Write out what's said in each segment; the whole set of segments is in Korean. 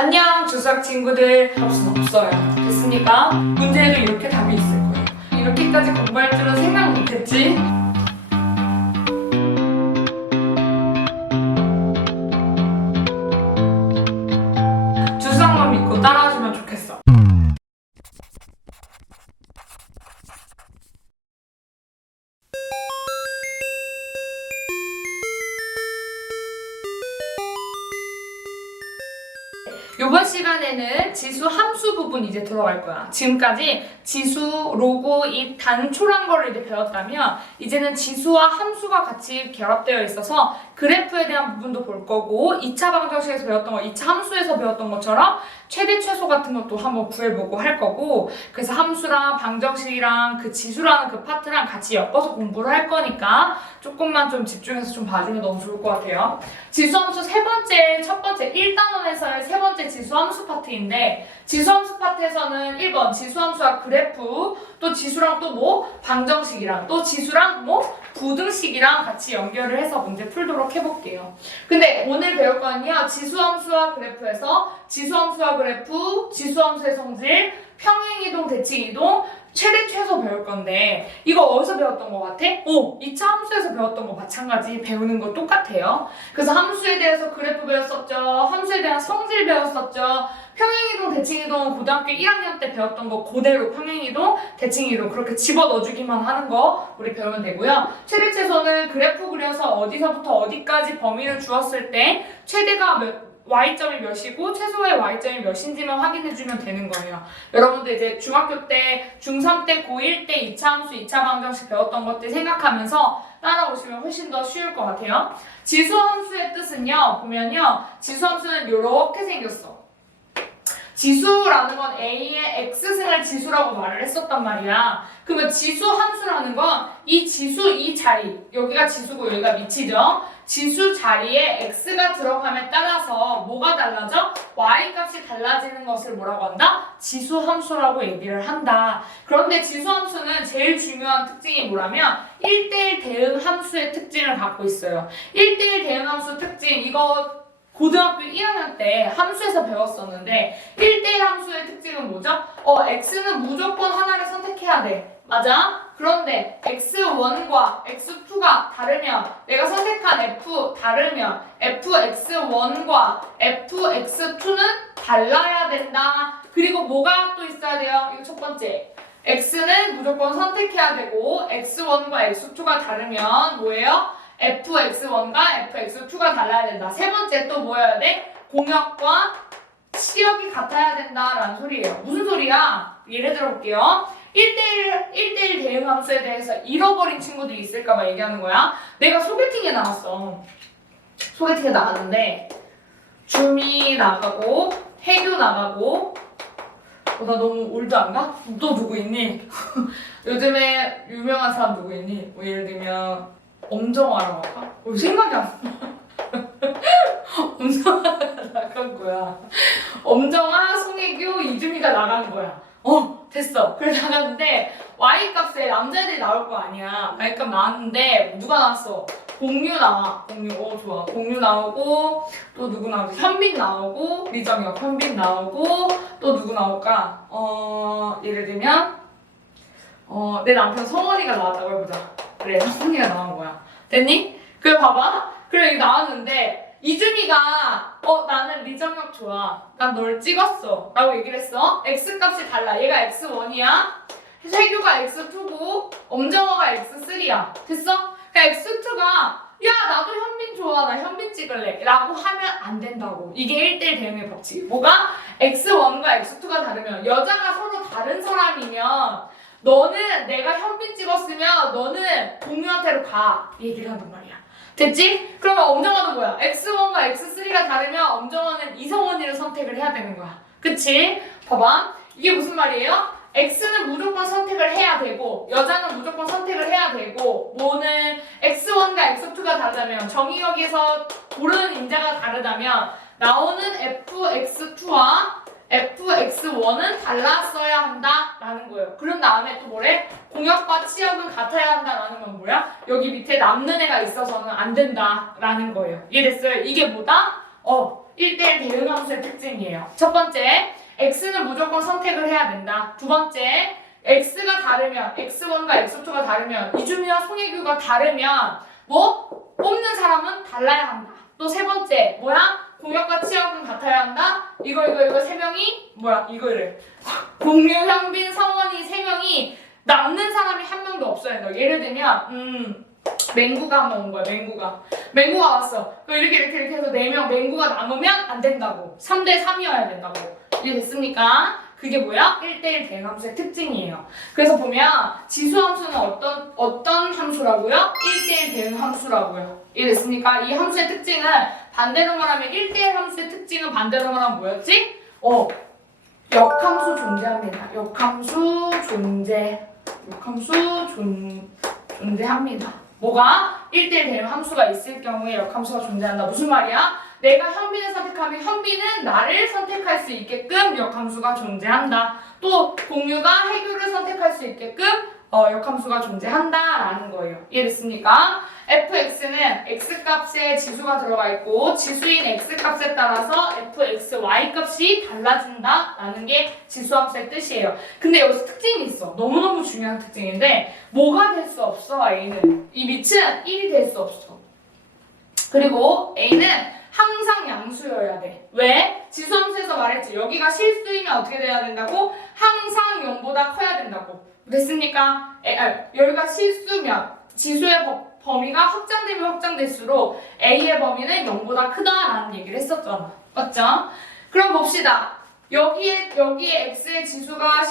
안녕 주수학 친구들. 답은 없어요. 됐습니까? 문제에도 이렇게 답이 있을 거예요. 이렇게까지 공부할 줄은 생각 못했지? 주수학만 믿고 따라와주면 좋겠어. 이번 시간에는 지수 함수 부분 이제 들어갈 거야. 지금까지 지수, 로고, 이 단초란 거를 이제 배웠다면 이제는 지수와 함수가 같이 결합되어 있어서 그래프에 대한 부분도 볼 거고 2차 방정식에서 배웠던 거, 2차 함수에서 배웠던 것처럼 최대 최소 같은 것도 한번 구해보고 할 거고, 그래서 함수랑 방정식이랑 그 지수라는 그 파트랑 같이 엮어서 공부를 할 거니까 조금만 좀 집중해서 좀 봐주면 너무 좋을 것 같아요. 지수함수 첫 번째 1단원에서의 세 번째 지수함수 파트인데, 지수함수 파트에서는 1번 지수함수와 그래프, 또 지수랑 또 뭐 방정식이랑 또 지수랑 뭐 부등식이랑 같이 연결을 해서 문제 풀도록 해볼게요. 근데 오늘 배울 거는요, 지수함수와 그래프에서 지수함수와 그래프, 지수함수의 성질, 평행이동, 대칭이동, 최대 최소 배울 건데 이거 어디서 배웠던 것 같아? 2차 함수에서 배웠던 거 마찬가지. 배우는 거 똑같아요. 그래서 함수에 대해서 그래프 배웠었죠. 함수에 대한 성질 배웠었죠. 평행이동, 대칭이동 고등학교 1학년 때 배웠던 거 그대로 평행이동, 대칭이동 그렇게 집어넣어주기만 하는 거 우리 배우면 되고요. 최대 최소는 그래프 그려서 어디서부터 어디까지 범위를 주었을 때 최대가 y점이 몇이고 최소의 y점이 몇인지만 확인해주면 되는 거예요. 여러분들 이제 중학교 때, 중3 때, 고1 때 2차 함수, 2차 방정식 배웠던 것들 생각하면서 따라오시면 훨씬 더 쉬울 것 같아요. 지수함수의 뜻은요, 보면요, 지수함수는 이렇게 생겼어. 지수라는 건 A의 X승을 지수라고 말을 했었단 말이야. 그러면 지수 함수라는 건 이 지수, 이 자리, 여기가 지수고 여기가 밑이죠. 지수 자리에 X가 들어감에 따라서 뭐가 달라져? Y값이 달라지는 것을 뭐라고 한다? 지수 함수라고 얘기를 한다. 그런데 지수 함수는 제일 중요한 특징이 뭐라면 1대1 대응 함수의 특징을 갖고 있어요. 1대1 대응 함수 특징, 이거 고등학교 1학년 때 함수에서 배웠었는데 1대1 함수의 특징은 뭐죠? X는 무조건 하나를 선택해야 돼. 맞아? 그런데 X1과 X2가 다르면, 내가 선택한 F 다르면 FX1과 FX2는 달라야 된다. 그리고 뭐가 또 있어야 돼요? 이거 첫 번째. X는 무조건 선택해야 되고 X1과 X2가 다르면 뭐예요? fx1과 fx2가 달라야 된다. 세 번째 또 뭐여야 돼? 공역과 치역이 같아야 된다라는 소리예요. 무슨 소리야? 예를 들어볼게요. 1대1 대응 함수에 대해서 잃어버린 친구들이 있을까봐 얘기하는 거야. 내가 소개팅에 나왔어. 소개팅에 나갔는데 주미 나가고 해교 나가고 나 너무 올드한가? 또 누구 있니? 요즘에 유명한 사람 누구 있니? 뭐 예를 들면 엄정화라고 할까? 생각이 안 나. 엄정화 나간 거야. 엄정화, 송혜교, 이주미가 나간 거야. 됐어. 그래 나갔는데 Y값에 남자애들이 나올 거 아니야. Y값 나왔는데 누가 나왔어? 공유 나와. 공유. 좋아. 공유 나오고 또 누구 나오지? 현빈 나오고 리정혁, 현빈 나오고 또 누구 나올까? 예를 들면 내 남편 성원이가 나왔다고 해보자. 그래, 성원이가 나온 거야. 됐니? 그래 봐봐. 그래 이거 나왔는데 이준이가 나는 리정혁 좋아. 난 널 찍었어. 라고 얘기를 했어. X값이 달라. 얘가 X1이야. 세규가 X2고 엄정화가 X3야. 됐어? 그러니까 X2가 야 나도 현빈 좋아. 나 현빈 찍을래. 라고 하면 안 된다고. 이게 1대1 대응의 법칙. 뭐가? X1과 X2가 다르면, 여자가 서로 다른 사람이면 너는 내가 현빈 찍었으면 너는 공유한테로 가. 얘기를 한단 말이야. 됐지? 그러면 엄정화도 뭐야? X1과 X3가 다르면 엄정화는 이성원이를 선택을 해야 되는 거야. 그치? 봐봐. 이게 무슨 말이에요? X는 무조건 선택을 해야 되고 여자는 무조건 선택을 해야 되고, 뭐는 X1과 X2가 다르다면, 정의역에서 고르는 인자가 다르다면 나오는 FX2와 fx1은 달랐어야 한다라는 거예요. 그런 다음에 또 뭐래? 공역과 치역은 같아야 한다라는 건 뭐야? 여기 밑에 남는 애가 있어서는 안 된다라는 거예요. 이해됐어요? 이게 뭐다? 1대1 대응함수의 특징이에요. 첫 번째, x는 무조건 선택을 해야 된다. 두 번째, x가 다르면, x1과 x2가 다르면, 이주미와 송혜교가 다르면 뭐? 뽑는 사람은 달라야 한다. 또 세 번째, 뭐야? 공역과 치역은 같아야 한다. 이거 세 명이 뭐야? 이거를 공유, 현빈, 성원이 세 명이 남는 사람이 한 명도 없어야 된다. 예를 들면 맹구가 한번 온 거야. 맹구가 왔어. 그럼 이렇게 해서 4명 맹구가 남으면 안 된다고. 3대 3이어야 된다고. 이해됐습니까? 그게 뭐야? 1대1 대응함수의 특징이에요. 그래서 보면 지수함수는 어떤 함수라고요? 1대1 대응함수라고요. 이해됐습니까? 이 함수의 특징은 반대로 말하면 1대1 함수의 특징은 반대로 말하면 뭐였지? 역함수 존재합니다. 역함수 존재합니다. 뭐가? 1대1 대응함수가 있을 경우에 역함수가 존재한다. 무슨 말이야? 내가 현빈을 선택하면 현빈은 나를 선택할 수 있게끔 역함수가 존재한다. 또 공유가 해규를 선택할 수 있게끔 역함수가 존재한다라는 거예요. 이해됐습니까? fx는 x값에 지수가 들어가 있고 지수인 x값에 따라서 fxy 값이 달라진다라는 게 지수함수의 뜻이에요. 근데 여기서 특징이 있어. 너무너무 중요한 특징인데 뭐가 될 수 없어, a는. 이 밑은 1이 될 수 없어. 그리고 a는 항상 양수여야 돼. 왜? 지수함수에서 말했지. 여기가 실수이면 어떻게 돼야 된다고? 항상 0보다 커야 된다고. 됐습니까? 여기가 실수면 지수의 범위가 확장되면 확장될수록 A의 범위는 0보다 크다라는 얘기를 했었잖아. 맞죠? 그럼 봅시다. 여기에 X의 지수가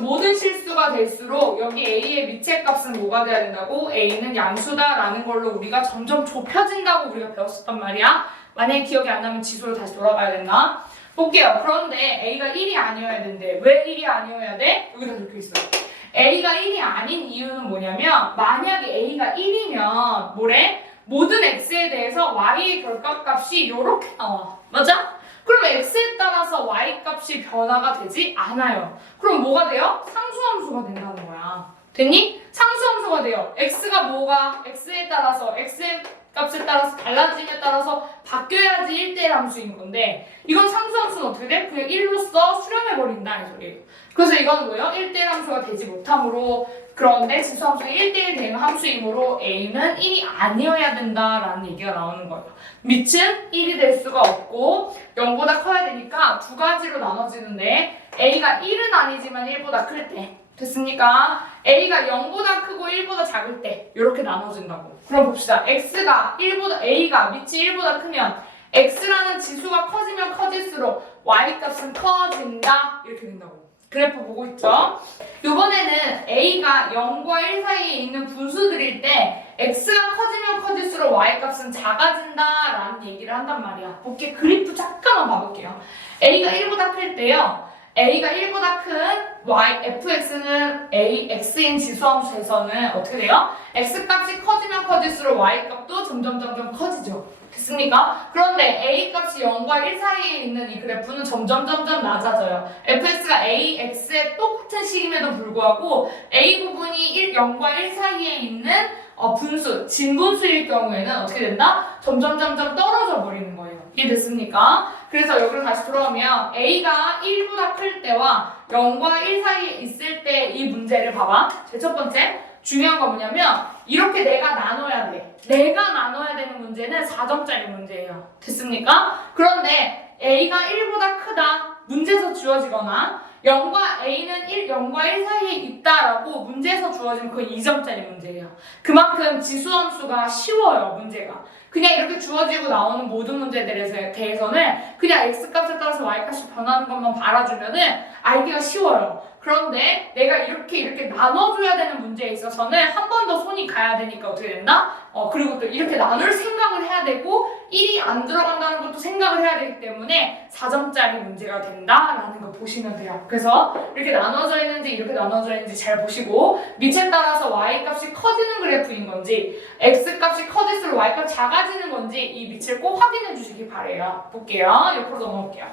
모든 실수가 될수록 여기 A의 미체 값은 뭐가 돼야 된다고? A는 양수다라는 걸로 우리가 점점 좁혀진다고 우리가 배웠었단 말이야. 만약에 기억이 안 나면 지수로 다시 돌아가야 된다. 볼게요. 그런데 A가 1이 아니어야 된대. 왜 1이 아니어야 돼? 여기다 적혀 있어요. A가 1이 아닌 이유는 뭐냐면 만약에 A가 1이면 뭐래? 모든 X에 대해서 Y의 결과값이 이렇게 나와. 맞아? 그럼 X에 따라서 Y 값이 변화가 되지 않아요. 그럼 뭐가 돼요? 상수함수가 된다는 거야. 됐니? 상수함수가 돼요. X에 따라서 X의 값에 따라서 달라짐에 따라서 바뀌어야지 1대1 함수인 건데 이건 상수함수는 어떻게 돼? 그냥 1로써 수렴해버린다 이 소리예요. 그래서 이건 뭐예요? 1대1 함수가 되지 못하므로 그런데 지수함수가 1대1 대응 함수이므로 A는 1이 아니어야 된다라는 얘기가 나오는 거예요. 밑은 1이 될 수가 없고 0보다 커야 되니까 두 가지로 나눠지는데 A가 1은 아니지만 1보다 클 때 됐습니까? A가 0보다 크고 1보다 작을 때 이렇게 나눠진다고. 그럼 봅시다. A가 밑이 1보다 크면 X라는 지수가 커지면 커질수록 Y 값은 커진다 이렇게 된다고. 그래프 보고 있죠? 이번에는 A가 0과 1 사이에 있는 분수들일 때 X가 커지면 커질수록 Y값은 작아진다라는 얘기를 한단 말이야. 볼게 그래프 잠깐만 봐볼게요. A가 1보다 클 때요. A가 1보다 큰 fx는 X인 지수함수에서는 어떻게 돼요? X값이 커지면 커질수록 Y값도 점점 커지죠. 됐습니까? 그런데 A값이 0과 1 사이에 있는 이 그래프는 점점 낮아져요. fx가 X의 똑같은 식임에도 불구하고 A 부분이 0과 1 사이에 있는 분수, 진분수일 경우에는 어떻게 된다? 점점 떨어져 버리는 거예요. 이해됐습니까? 그래서 여기로 다시 돌아오면 A가 1보다 클 때와 0과 1 사이에 있을 때 이 문제를 봐봐. 제 첫 번째 중요한 건 뭐냐면 이렇게 내가 나눠야 돼. 내가 나눠야 되는 문제는 4점짜리 문제예요. 됐습니까? 그런데 A가 1보다 크다. 문제에서 주어지거나 0과 1 사이에 있다라고 문제에서 주어지면 그건 2점짜리 문제예요. 그만큼 지수함수가 쉬워요, 문제가. 그냥 이렇게 주어지고 나오는 모든 문제들에 대해서는 그냥 X값에 따라서 Y값이 변하는 것만 알아주면은 알기가 쉬워요. 그런데 내가 이렇게 나눠줘야 되는 문제에 있어서는 한 번 더 손이 가야 되니까 어떻게 된다? 그리고 또 이렇게 나눌 생각을 해야 되고 1이 안 들어간다는 것도 생각을 해야 되기 때문에 4점짜리 문제가 된다라는 거 보시면 돼요. 그래서 이렇게 나눠져 있는지 잘 보시고 밑에 따라서 Y값이 커지는 그래프인 건지 X값이 커질수록 Y값이 작아지는 건지 이 밑을 꼭 확인해 주시기 바래요. 볼게요. 옆으로 넘어올게요.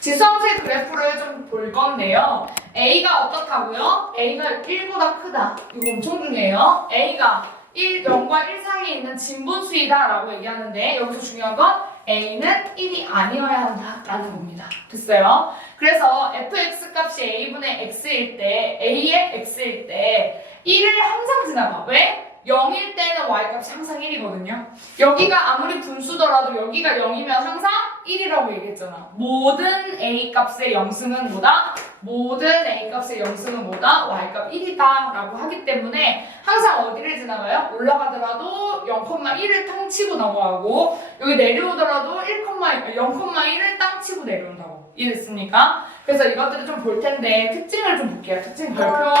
지수함수의 그래프를 좀 볼 건데요. A가 어떻다고요? A가 1보다 크다. 이거 엄청 중요해요. A가 0과 1 사이에 있는 진분수이다 라고 얘기하는데 여기서 중요한 건 a는 1이 아니어야 한다라는 겁니다. 됐어요? 그래서 fx 값이 a분의 x일 때, a의 x일 때 1을 항상 지나가. 왜? 0일 때는 y값이 항상 1이거든요. 여기가 아무리 분수더라도 여기가 0이면 항상 1이라고 얘기했잖아. 모든 a값의 영승은 뭐다? 모든 a값의 영승은 뭐다? y값 1이다 라고 하기 때문에 항상 어디를 지나가요? 올라가더라도 0,1을 탕 치고 넘어가고 여기 내려오더라도 0,1을 땅 치고 내려온다고. 이해됐습니까? 그래서 이것들을 좀 볼 텐데 특징을 좀 볼게요. 특징 별표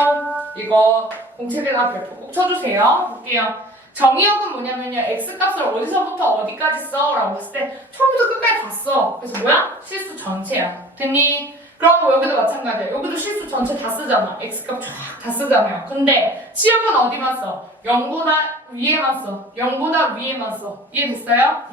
이거 공책에다 별표 꼭 쳐주세요. 볼게요. 정의역은 뭐냐면요. x값을 어디서부터 어디까지 써? 라고 했을 때 처음부터 끝까지 다 써. 그래서 뭐야? 실수 전체야. 됐니? 그럼 여기도 마찬가지야. 여기도 실수 전체 다 쓰잖아. x값 쫙 다 쓰잖아요. 근데 시역은 어디만 써? 0보다 위에만 써. 0보다 위에만 써. 이해됐어요?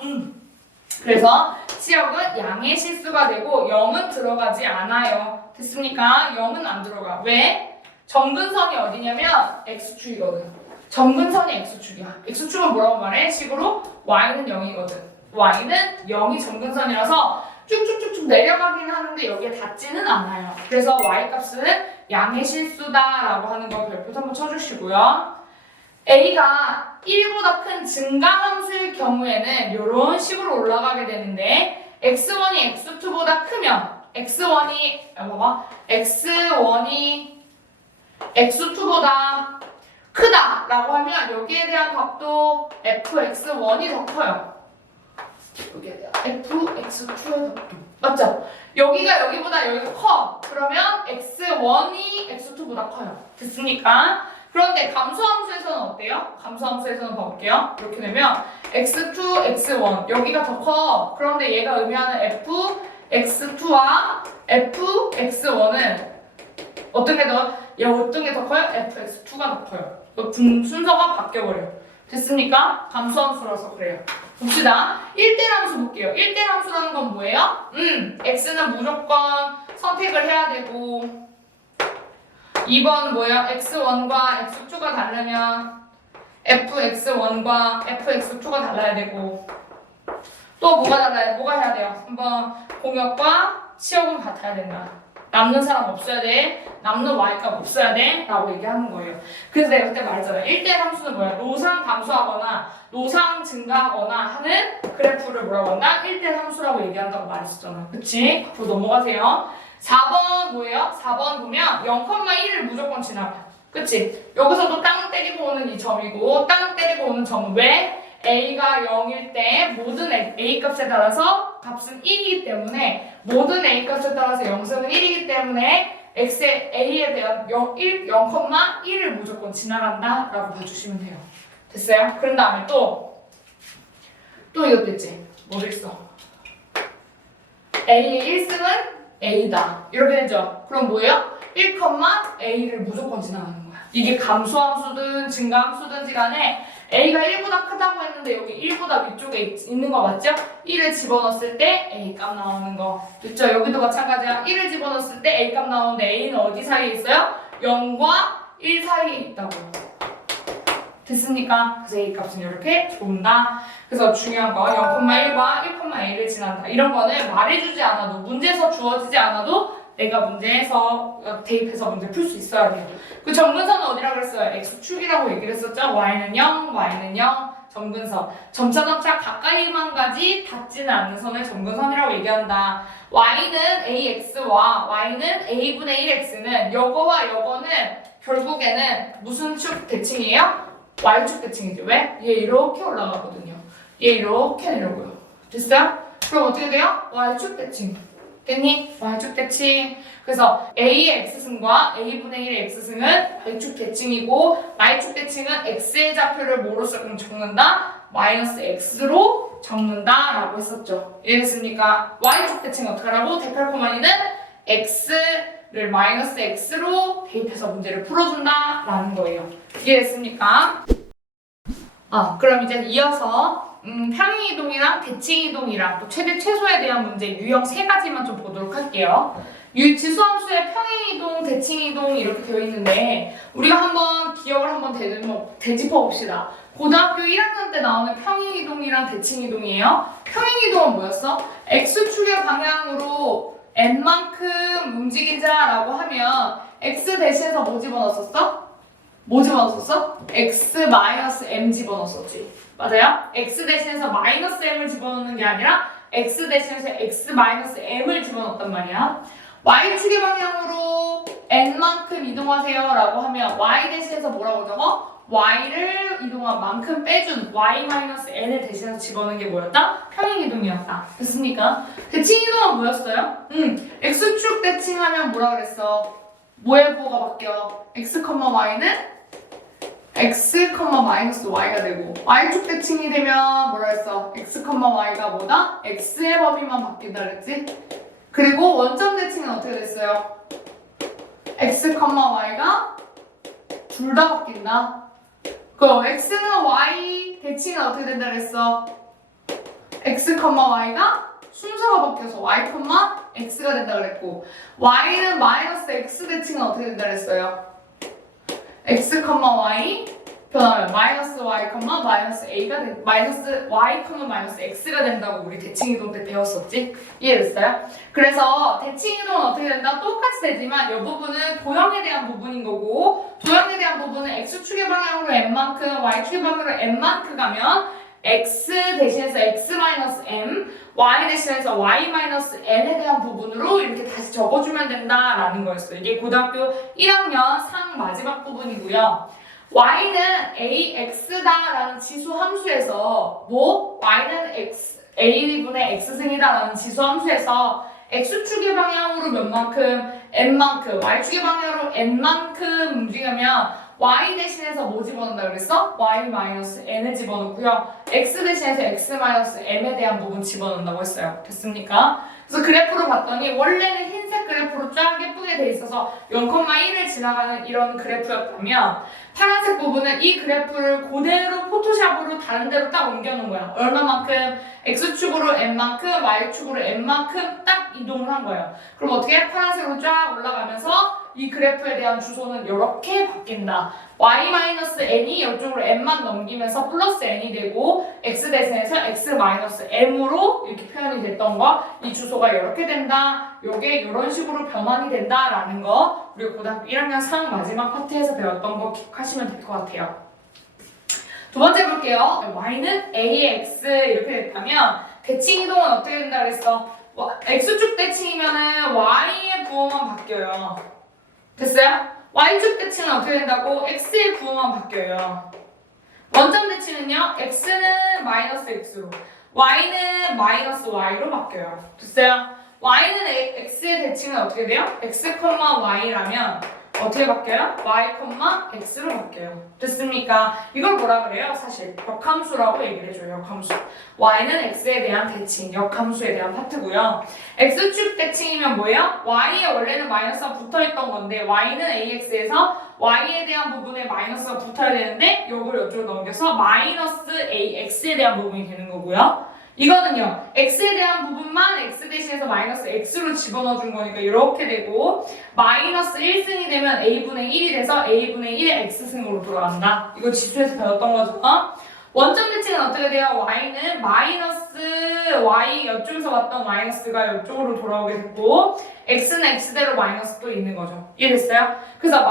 그래서 시역은 양의 실수가 되고 0은 들어가지 않아요. 됐습니까? 0은 안 들어가. 왜? 점근선이 어디냐면 x축이거든. 점근선이 x축이야. x축은 뭐라고 말해? 식으로 y는 0이거든. y는 0이 점근선이라서 쭉쭉쭉쭉 내려가긴 하는데 여기에 닿지는 않아요. 그래서 y값은 양의 실수다라고 하는 거 별표 한번 쳐주시고요. a가 1보다 큰 증가함수일 경우에는 이런 식으로 올라가게 되는데 x1이 x2보다 크면 x1이 x2보다 크다라고 하면 여기에 대한 값도 fx1이 더 커요. 여기에 대한 fx2의 값도 맞죠? 여기보다 여기가 커. 그러면 x1이 x2보다 커요. 됐습니까? 그런데 감소함수에서는 어때요? 감소함수에서는 봐볼게요. 이렇게 되면 x2, x1 여기가 더 커. 그런데 얘가 의미하는 fx2와 fx1은 어떤 게 더 커요? fx2가 더 커요. 순서가 바뀌어버려요. 됐습니까? 감소함수라서 그래요. 봅시다. 1대 함수 볼게요. 1대 함수라는 건 뭐예요? x는 무조건 선택을 해야 되고 2번 뭐예요? x1과 x2가 다르면 fx1과 fx2가 달라야 되고 또 뭐가 달라요? 뭐가 해야 돼요? 한번 공역과 치역은 같아야 된다. 남는 사람 없어야 돼. 남는 y값 없어야 돼. 라고 얘기하는 거예요. 그래서 내가 그때 말했잖아. 1대 함수는 뭐야? 노상 감소하거나 노상 증가하거나 하는 그래프를 뭐라고 한다? 1대 함수라고 얘기한다고 말했었잖아. 그치? 앞으로 넘어가세요. 4번 뭐예요? 4번 보면 0,1을 무조건 지나가. 그치? 여기서도 땅 때리고 오는 이 점이고 땅 때리고 오는 점은 왜? a가 0일 때 모든 a 값에 따라서 값은 1이기 때문에 모든 a 값에 따라서 영승은 1이기 때문에 x의 a에 대한 0,1을 무조건 지나간다 라고 봐주시면 돼요. 됐어요? 그런 다음에 또 이것도 있지. 뭐도 있어? a의 1승은 a다. 이렇게 되죠? 그럼 뭐예요? 1,a를 무조건 지나가는 거야. 이게 감소함수든 증가함수든지 간에 a가 1보다 크다고 했는데 여기 1보다 위쪽에 있는 거 맞죠? 1을 집어넣었을 때 a 값 나오는 거 있죠? 여기도 마찬가지야. 1을 집어넣었을 때 a 값 나오는데 a는 어디 사이에 있어요? 0과 1 사이에 있다고. 됐습니까? 그래서 a 값은 이렇게 본다. 그래서 중요한 거 0,1과 1,a를 지난다. 이런 거는 말해주지 않아도 문제에서 주어지지 않아도 내가 문제에서 대입해서 문제 풀 수 있어야 돼요. 그 점근선은 어디라고 그랬어요? x축이라고 얘기를 했었죠? y는 0, y는 0, 점근선. 점차 가까이만 가지 닿지는 않는 선을 점근선이라고 얘기한다. y는 ax와 y는 a분의 1x는 요거와 요거는 결국에는 무슨 축 대칭이에요? y축 대칭이죠. 왜? 얘 이렇게 올라가거든요. 얘 이렇게 내려오고요. 됐어요? 그럼 어떻게 돼요? y축 대칭. 됐니? y축 대칭. 그래서 a의 x승과 a분의 1의 x승은 y축 대칭이고 y축 대칭은 x의 좌표를 뭐로 적는다? 마이너스 x로 적는다 라고 했었죠. 이해됐습니까? y축 대칭 어떻게 하라고? 데칼코마니는 x를 마이너스 x로 대입해서 문제를 풀어준다 라는 거예요. 이해됐습니까? 그럼 이제 이어서 평행이동이랑 대칭이동이랑 또 최대 최소에 대한 문제 유형 3가지만 좀 보도록 할게요. 지수함수의 평행이동, 대칭이동 이렇게 되어 있는데 우리가 한번 기억을 한번 되짚어 봅시다. 고등학교 1학년 때 나오는 평행이동이랑 대칭이동이에요. 평행이동은 뭐였어? x축의 방향으로 n만큼 움직이자라고 하면 x 대신해서 뭐 집어넣었었어? 뭐 집어넣었었어? x-m 집어넣었었지. 맞아요? x 대신해서 -m을 집어넣는 게 아니라 x 대신해서 x-m을 집어넣었단 말이야. y축의 방향으로 n만큼 이동하세요 라고 하면 y 대신해서 뭐라고 적어? y를 이동한 만큼 빼준 y-n을 대신해서 집어넣은 게 뭐였다? 평행이동이었다. 됐습니까? 대칭이동은 뭐였어요? x축 대칭하면 뭐라 그랬어? 뭐의 부호가 바뀌어? x, y는 x, y가 되고 y축 대칭이 되면 뭐라 했어? x, y가 뭐다? x의 범위만 바뀐다 그랬지? 그리고 원점 대칭은 어떻게 됐어요? x, y가 둘 다 바뀐다. 그럼 x는 y 대칭은 어떻게 된다 그랬어? x, y가 순서가 바뀌어서 y, x가 된다 그랬고 y는 -x 대칭은 어떻게 된다 그랬어요? x, y 변하면 -y,-x가 된다고 우리 대칭이동 때 배웠었지? 이해됐어요? 그래서 대칭이동은 어떻게 된다? 똑같이 되지만 이 부분은 도형에 대한 부분인 거고 도형에 대한 부분은 x축의 방향으로 n만큼 y축의 방향으로 n만큼 가면 x 대신해서 x-m, y 대신해서 y-n에 대한 부분으로 이렇게 다시 적어주면 된다라는 거였어요. 이게 고등학교 1학년 상 마지막 부분이고요. y는 ax다라는 지수 함수에서 y는 a분의 x승이다라는 지수 함수에서 x축의 방향으로 몇만큼, n만큼, y축의 방향으로 n만큼 움직이면 y 대신해서 뭐 집어넣는다 그랬어? y-n을 집어넣고요. x 대신해서 x-m에 대한 부분 집어넣는다고 했어요. 됐습니까? 그래서 그래프로 봤더니 원래는 흰색 그래프로 쫙 예쁘게 돼 있어서 0,1을 지나가는 이런 그래프였다면 파란색 부분은 이 그래프를 그대로 포토샵으로 다른 데로 딱 옮겨놓은 거야. 얼마만큼? x축으로 n만큼, y축으로 n만큼 딱 이동을 한 거예요. 그럼 어떻게? 파란색으로 쫙 올라가면서 이 그래프에 대한 주소는 이렇게 바뀐다. y-n이 이쪽으로 n만 넘기면서 플러스 n이 되고 x 대신해서 x-m으로 이렇게 표현이 됐던 거 이 주소가 이렇게 된다. 요게 이런 식으로 변환이 된다라는 거 우리 고등학교 1학년 상 마지막 파트에서 배웠던 거 기억하시면 될 것 같아요. 두 번째 볼게요. y는 ax 이렇게 됐다면 대칭 이동은 어떻게 된다 그랬어? x축 대칭이면은 y의 부호만 바뀌어요. 됐어요? y축 대칭은 어떻게 된다고? x의 부호만 바뀌어요. 원점 대칭은요? x는 -x로 y는 -y로 바뀌어요. 됐어요? y는 x의 대칭은 어떻게 돼요? x, y라면 어떻게 바뀌어요? y, x로 바뀌어요. 됐습니까? 이걸 뭐라 그래요? 사실 역함수라고 얘기를 해줘요. 역함수. y는 x에 대한 대칭, 역함수에 대한 파트고요. x축 대칭이면 뭐예요? y에 원래는 마이너스가 붙어있던 건데 y는 ax에서 y에 대한 부분에 마이너스가 붙어야 되는데 이걸 이쪽으로 넘겨서 마이너스 ax에 대한 부분이 되는 거고요. 이거는요, x에 대한 부분만 x 대신해서 마이너스 x로 집어넣어준 거니까 이렇게 되고 마이너스 1승이 되면 a분의 1이 돼서 a분의 1의 x승으로 돌아간다. 이거 지수에서 배웠던 거죠. 원점 대칭은 어떻게 돼요? y는 마이너스 y 이쪽에서 왔던 마이너스가 이쪽으로 돌아오게 됐고 x는 x대로 마이너스도 있는 거죠. 이해됐어요? 그래서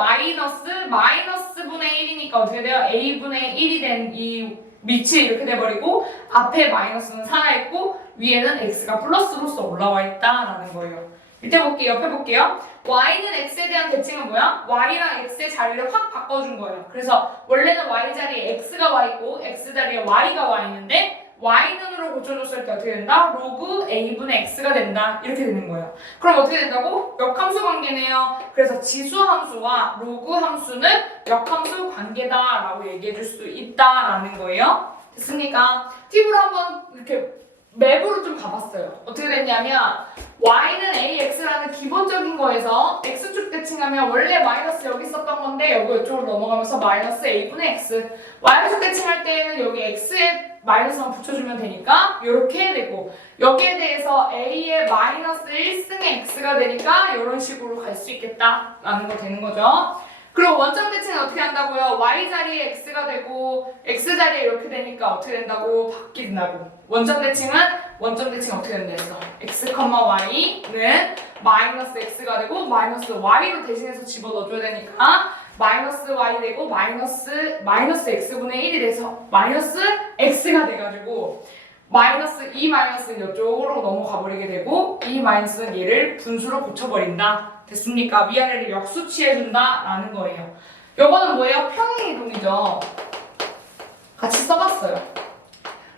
마이너스분의 1이니까 어떻게 돼요? a분의 1이 된 이 밑이 이렇게 돼버리고 앞에 마이너스는 살아있고 위에는 x가 플러스로서 올라와 있다라는 거예요. 밑에 볼게요. 옆에 볼게요. y는 x에 대한 대칭은 뭐야? y랑 x의 자리를 확 바꿔준 거예요. 그래서 원래는 y 자리에 x가 와 있고 x 자리에 y가 와 있는데 y는으로 고쳐줬을 때 어떻게 된다? 로그 a분의 x가 된다. 이렇게 되는 거예요. 그럼 어떻게 된다고? 역함수 관계네요. 그래서 지수함수와 로그 함수는 역함수 관계다라고 얘기해 줄 수 있다라는 거예요. 됐습니까? 팁으로 한번 이렇게 맵으로 좀 가봤어요. 어떻게 됐냐면 y는 ax라는 기본적인 거에서 x축 대칭하면 원래 마이너스 여기 있었던 건데 여기 이쪽으로 넘어가면서 마이너스 a분의 x y축 대칭할 때는 여기 x에 마이너스만 붙여주면 되니까 이렇게 되고 여기에 대해서 a의 마이너스 1승의 x가 되니까 이런 식으로 갈 수 있겠다라는 거 되는 거죠. 그럼 원점 대칭은 어떻게 한다고요? y 자리에 x가 되고 x 자리에 이렇게 되니까 어떻게 된다고? 바뀐다고. 원점 대칭은 어떻게 된다 했어? x, y는 마이너스 x가 되고 마이너스 y로 대신해서 집어넣어줘야 되니까 마이너스 y 되고 마이너스 x분의 1이 돼서 마이너스 x가 돼가지고 이 마이너스는 이쪽으로 넘어가 버리게 되고 이 마이너스는 얘를 분수로 고쳐버린다. 됐습니까? 위아래를 역수치해준다 라는 거예요. 요거는 뭐예요? 평행이동이죠. 같이 써봤어요.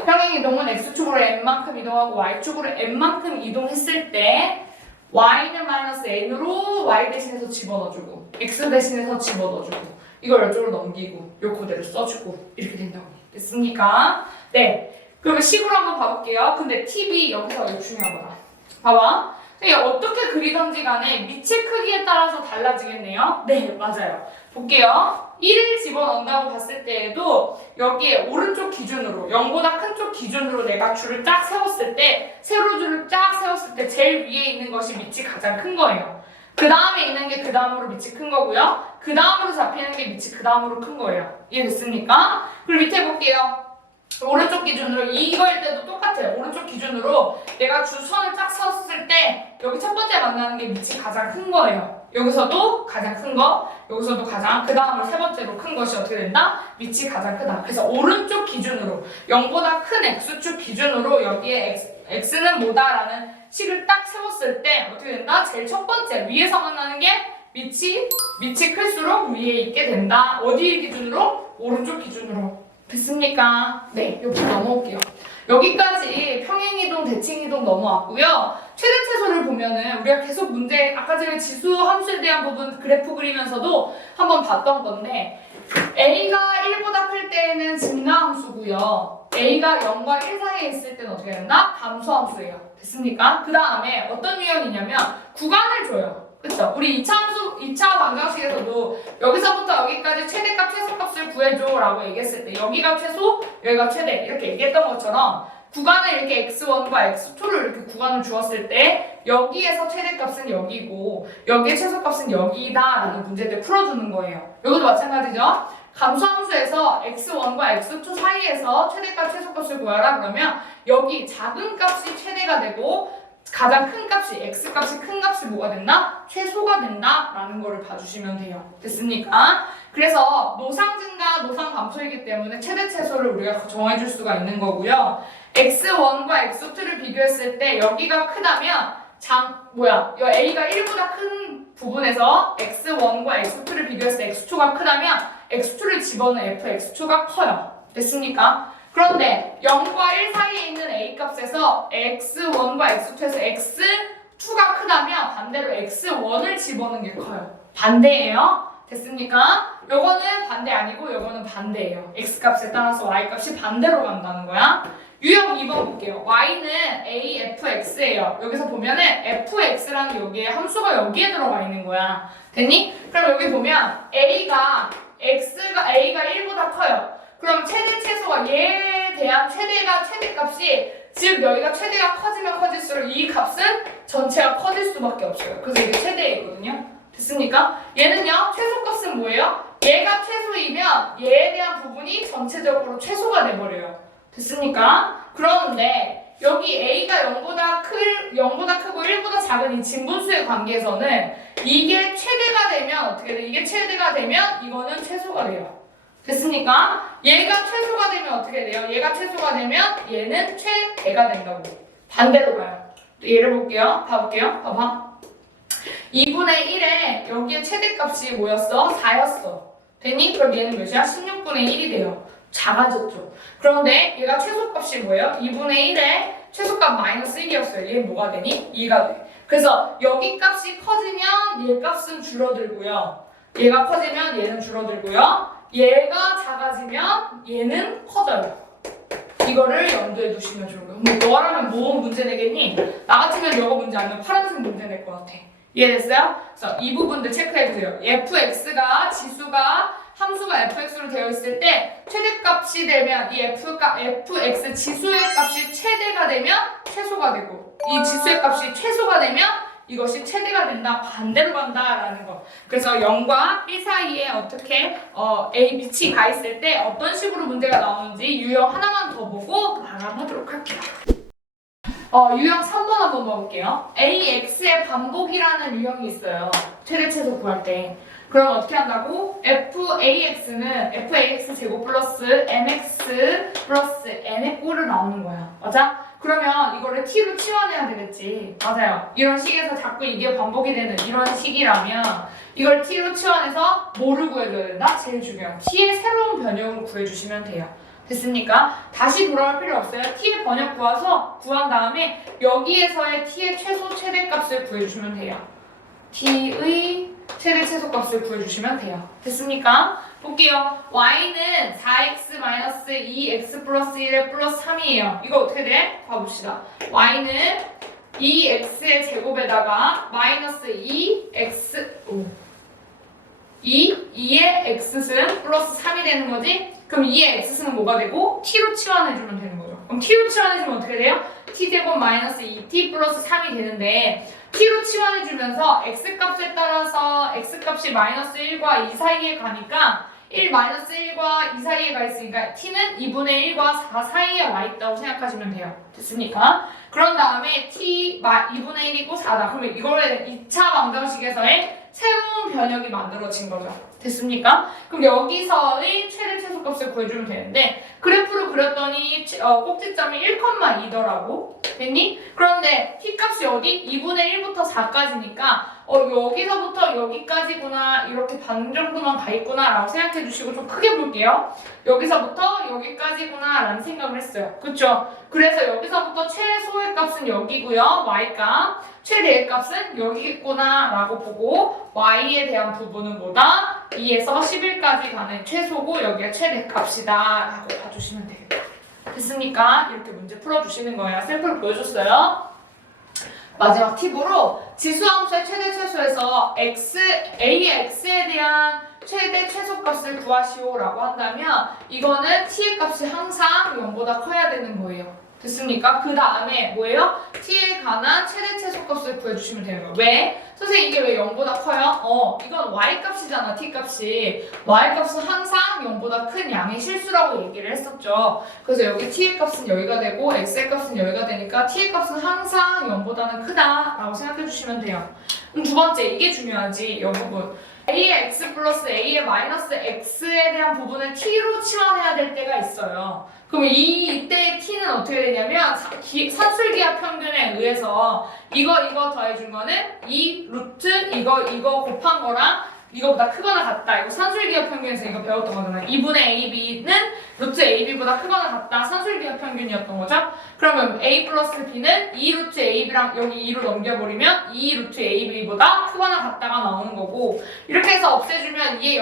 평행이동은 x축으로 n만큼 이동하고 y축으로 n만큼 이동했을 때 y는 마이너스 n으로 y 대신해서 집어넣어주고 x 대신해서 집어넣어주고 이걸 이쪽으로 넘기고 요 그대로 써주고 이렇게 된다고. 됐습니까? 네. 그러면 식으로 한번 봐볼게요. 근데 팁이 여기서 이거 중요한 거다. 봐봐. 어떻게 그리던지 간에 밑의 크기에 따라서 달라지겠네요. 네, 맞아요. 볼게요. 1을 집어넣는다고 봤을 때에도 여기에 오른쪽 기준으로 0보다 큰 쪽 기준으로 내가 줄을 쫙 세웠을 때 세로줄을 쫙 세웠을 때 제일 위에 있는 것이 밑이 가장 큰 거예요. 그 다음에 있는 게 그 다음으로 밑이 큰 거고요. 그 다음으로 잡히는 게 밑이 그 다음으로 큰 거예요. 이해됐습니까? 그리고 밑에 볼게요. 오른쪽 기준으로 이거일 때도 똑같아요. 오른쪽 기준으로 내가 주선을 쫙 세웠을 때 여기 첫 번째 만나는 게 밑이 가장 큰 거예요. 여기서도 가장 큰 거, 여기서도 가장 그 다음으로 세 번째로 큰 것이 어떻게 된다? 밑이 가장 크다. 그래서 오른쪽 기준으로 0보다 큰 x축 기준으로 여기에 x는 뭐다라는 식을 딱 세웠을 때 어떻게 된다? 제일 첫 번째 위에서 만나는 게 밑이 클수록 위에 있게 된다. 어디 기준으로? 오른쪽 기준으로. 됐습니까? 네, 여기 넘어올게요. 여기까지 평행이동, 대칭이동 넘어왔고요. 최대 최소를 보면은 우리가 계속 문제, 아까 전에 지수 함수에 대한 부분 그래프 그리면서도 한번 봤던 건데 a가 1보다 클 때에는 증가함수고요. a가 0과 1 사이에 있을 때는 어떻게 된다? 감소함수예요. 됐습니까? 그 다음에 어떤 유형이냐면 구간을 줘요. 그쵸? 우리 2차 방정식에서도 여기서부터 여기까지 최대값, 최소값을 구해줘 라고 얘기했을 때 여기가 최소, 여기가 최대 이렇게 얘기했던 것처럼 구간을 이렇게 x1과 x2를 이렇게 구간을 주었을 때 여기에서 최대값은 여기고 여기에 최소값은 여기다 라는 문제들 풀어주는 거예요. 여기도 마찬가지죠? 감소함수에서 x1과 x2 사이에서 최대값, 최소값을 구하라 그러면 여기 작은 값이 최대가 되고 가장 큰 값이 x값이 큰 값이 뭐가 된다? 최소가 된다 라는 거를 봐주시면 돼요. 됐습니까? 그래서 노상 증가, 노상 감소이기 때문에 최대 최소를 우리가 정해줄 수가 있는 거고요. x1과 x2를 비교했을 때 여기가 크다면 a가 1보다 큰 부분에서 x1과 x2를 비교했을 때 x2가 크다면 x2를 집어넣은 fx2가 커요. 됐습니까? 그런데 0과 1 사이에 있는 a값에서 x1과 x2에서 x2가 크다면 반대로 x1을 집어넣는 게 커요. 반대예요. 됐습니까? 요거는 반대 아니고 요거는 반대예요. x값에 따라서 y값이 반대로 간다는 거야. 유형 2번 볼게요. y는 a, fx예요. 여기서 보면은 fx라는 여기에 함수가 여기에 들어가 있는 거야. 됐니? 그럼 여기 보면 a가 1보다 커요. 그럼 최대 최소가 얘에 대한 최대값이 즉 여기가 최대가 커지면 커질수록 이 값은 전체가 커질 수밖에 없어요. 그래서 이게 최대이거든요. 됐습니까? 얘는요 최소값은 뭐예요? 얘가 최소이면 얘에 대한 부분이 전체적으로 최소가 돼버려요. 됐습니까? 그런데 여기 a가 0보다 크고 1보다 작은 이 진분수의 관계에서는 이게 최대가 되면 어떻게 돼? 이게 최대가 되면 이거는 최소가 돼요. 됐습니까? 얘가 최소가 되면 어떻게 돼요? 얘가 최소가 되면 얘는 최대가 된다고. 반대로 가요. 예를 볼게요. 봐볼게요. 봐봐. 2분의 1에 여기에 최대값이 뭐였어? 4였어. 됐니? 그럼 얘는 몇이야? 16분의 1이 돼요. 작아졌죠. 그런데 얘가 최소값이 뭐예요? 2분의 1에 최소값 마이너스 1이었어요. 얘 뭐가 되니? 2가 돼. 그래서 여기 값이 커지면 얘 값은 줄어들고요. 얘가 커지면 얘는 줄어들고요. 얘가 작아지면 얘는 커져요. 이거를 염두에 두시면 좋은 거예요. 뭐 너라면 뭐 문제 내겠니? 나 같으면 이거 문제 아니면 파란색 문제 낼 것 같아. 이해됐어요? 그래서 이 부분들 체크해주세요. fx가 함수가 fx로 되어 있을 때 최대값이 되면 이 fx 지수의 값이 최대가 되면 최소가 되고 이 지수의 값이 최소가 되면 이것이 최대가 된다, 반대로 간다라는 거. 그래서 0과 1 사이에 어떻게 A, B치 가 있을 때 어떤 식으로 문제가 나오는지 유형 하나만 더 보고 마감하도록 할게요. 유형 3번 한번 봐볼게요. AX의 반복이라는 유형이 있어요. 최대 최소 구할 때. 그럼 어떻게 한다고? FAX는 FAX 제곱 플러스 MX 플러스 N의 꼴을 나오는 거야. 맞아? 그러면 이거를 T로 치환해야 되겠지. 맞아요. 이런 식에서 자꾸 이게 반복이 되는 이런 식이라면 이걸 T로 치환해서 뭐를 구해줘야 된다? 제일 중요한 T의 새로운 변형을 구해주시면 돼요. 됐습니까? 다시 돌아올 필요 없어요. T의 번역 구한 다음에 여기에서의 T의 최소 최대값을 구해주시면 돼요. T의 최대 최소값을 구해주시면 돼요. 됐습니까? 볼게요. Y는 4x-2x 플러스 1의 플러스 3이에요. 이거 어떻게 돼? 봐봅시다. Y는 2x의 제곱에다가 마이너스 2의 x승 플러스 3이 되는 거지? 그럼 2의 x승은 뭐가 되고? t로 치환해주면 되는 거죠. 그럼 t로 치환해주면 어떻게 돼요? t제곱 마이너스 2t 플러스 3이 되는데 t로 치환해주면서 x값에 따라서 x값이 마이너스 1과 2 사이에 가니까 1 마이너스 1과 2 사이에 가 있으니까 t는 2분의 1과 4 사이에 와 있다고 생각하시면 돼요. 됐습니까? 그런 다음에 t 2분의 1이고 4다. 그러면 이거를 2차 방정식에서의 새로운 변형이 만들어진 거죠. 됐습니까? 그럼 여기서의 최대 최소값을 구해주면 되는데 그래프를 그렸더니 꼭지점이 1,2더라고. 됐니? 그런데 t값이 어디? 2분의 1부터 4까지니까 여기서부터 여기까지구나, 이렇게 반 정도만 가 있구나 라고 생각해 주시고 좀 크게 볼게요. 여기서부터 여기까지구나 라는 생각을 했어요. 그쵸? 그래서 여기서부터 최소의 값은 여기고요. y값. 최대의 값은 여기겠구나 라고 보고 y에 대한 부분은 뭐다? 2에서 11까지 가는 최소고 여기가 최대값이다 라고 봐주시면 되겠다. 됐습니까? 이렇게 문제 풀어주시는 거예요. 샘플 보여줬어요. 마지막 팁으로 지수함수의 최대 최소에서 A의 x에 대한 최대 최소값을 구하시오 라고 한다면 이거는 t의 값이 항상 0보다 커야 되는 거예요. 됐습니까? 그 다음에 뭐예요? t에 관한 최대 최소값을 구해주시면 되는 거예요. 왜? 선생님 이게 왜 0보다 커요? 이건 y값이잖아. t값이. y값은 항상 0보다 큰 양의 실수라고 얘기를 했었죠. 그래서 여기 t의 값은 여기가 되고 x의 값은 여기가 되니까 t의 값은 항상 0보다는 크다라고 생각해 주시면 돼요. 두 번째, 이게 중요하지. 이 부분. a의 x 플러스 a의 마이너스 x에 대한 부분을 t로 치환해야 될 때가 있어요. 그럼 이때의 t는 어떻게 되냐면 산술기하 평균에 의해서 이거 더해준 거는 이 루트 이거 곱한 거랑 이거보다 크거나 같다. 이거 산술기하 평균에서 이거 배웠던 거잖아요. 2분의 ab는 루트 ab보다 크거나 같다. 산술기하 평균이었던 거죠. 그러면 a 플러스 b는 2 루트 ab랑 여기 2로 넘겨버리면 2 루트 ab보다 크거나 같다가 나오는 거고, 이렇게 해서 없애주면 a의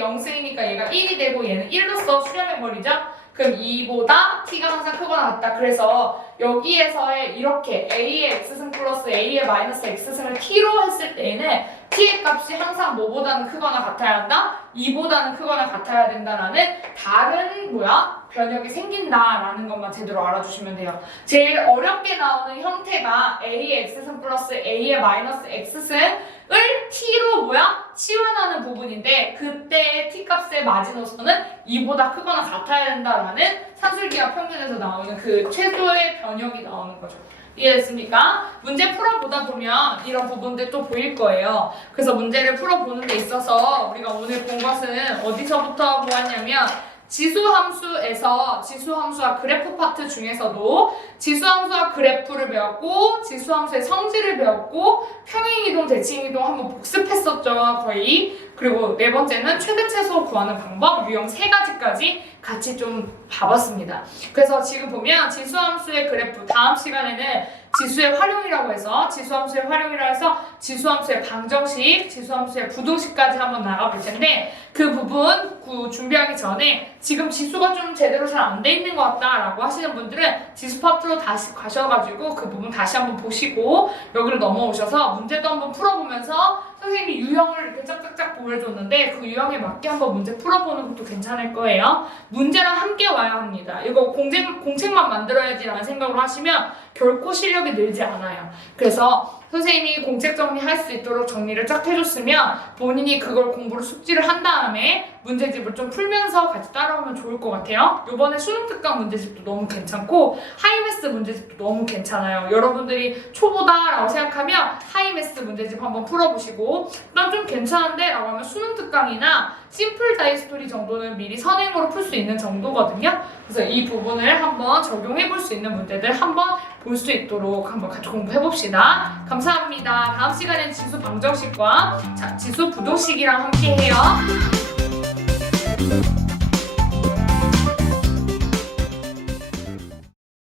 0승이니까 얘가 1이 되고 얘는 1로서 수렴해버리죠. 그럼 2보다 t가 항상 크거나 같다. 그래서 여기에서의 이렇게 a의 x승 플러스 a의 마이너스 x승을 t로 했을 때에는 t의 값이 항상 뭐보다는 크거나 같아야 한다? 2보다는 크거나 같아야 된다라는 다른 변형이 생긴다라는 것만 제대로 알아주시면 돼요. 제일 어렵게 나오는 형태가 a의 x승 플러스 a의 마이너스 x승을 t로 치환하는 부분인데 그때 t값의 마지노선은 2보다 크거나 같아야 된다라는 산술기하 평균에서 나오는 그 최소의 변형이 나오는 거죠. 이해됐습니까? 문제 풀어보다 보면 이런 부분들 또 보일 거예요. 그래서 문제를 풀어보는 데 있어서 우리가 오늘 본 것은 어디서부터 보았냐면 지수함수와 그래프 파트 중에서도 지수함수와 그래프를 배웠고 지수함수의 성질을 배웠고 평행이동, 대칭이동 한번 복습했었죠, 거의. 그리고 네 번째는 최대 최소 구하는 방법, 유형 3가지까지 같이 좀 봐봤습니다. 그래서 지금 보면 지수함수의 그래프, 다음 시간에는 지수의 활용이라고 해서 지수함수의 방정식, 지수함수의 부등식까지 한번 나가볼 텐데 그 부분 준비하기 전에 지금 지수가 좀 제대로 잘 안 돼 있는 것 같다라고 하시는 분들은 지수 파트로 다시 가셔가지고 그 부분 다시 한번 보시고 여기로 넘어오셔서 문제도 한번 풀어보면서 선생님이 유형을 이렇게 짝짝짝 보여줬는데 그 유형에 맞게 한번 문제 풀어보는 것도 괜찮을 거예요. 문제랑 함께 와야 합니다. 이거 공책만 만들어야지라는 생각으로 하시면 결코 실력이 늘지 않아요. 그래서 선생님이 공책 정리할 수 있도록 정리를 쫙 해줬으면 본인이 그걸 공부를 숙지를 한 다음에 문제집을 좀 풀면서 같이 따라오면 좋을 것 같아요. 이번에 수능 특강 문제집도 너무 괜찮고 하이매스 문제집도 너무 괜찮아요. 여러분들이 초보다라고 생각하면 하이매스 문제집 한번 풀어보시고 난 좀 괜찮은데 라고 하면 수능 특강이나 심플 다이스토리 정도는 미리 선행으로 풀 수 있는 정도거든요. 그래서 이 부분을 한번 적용해 볼 수 있는 문제들 한번 볼 수 있도록 한번 같이 공부해 봅시다. 감사합니다. 다음 시간엔 지수 방정식과 지수 부동식이랑 함께 해요.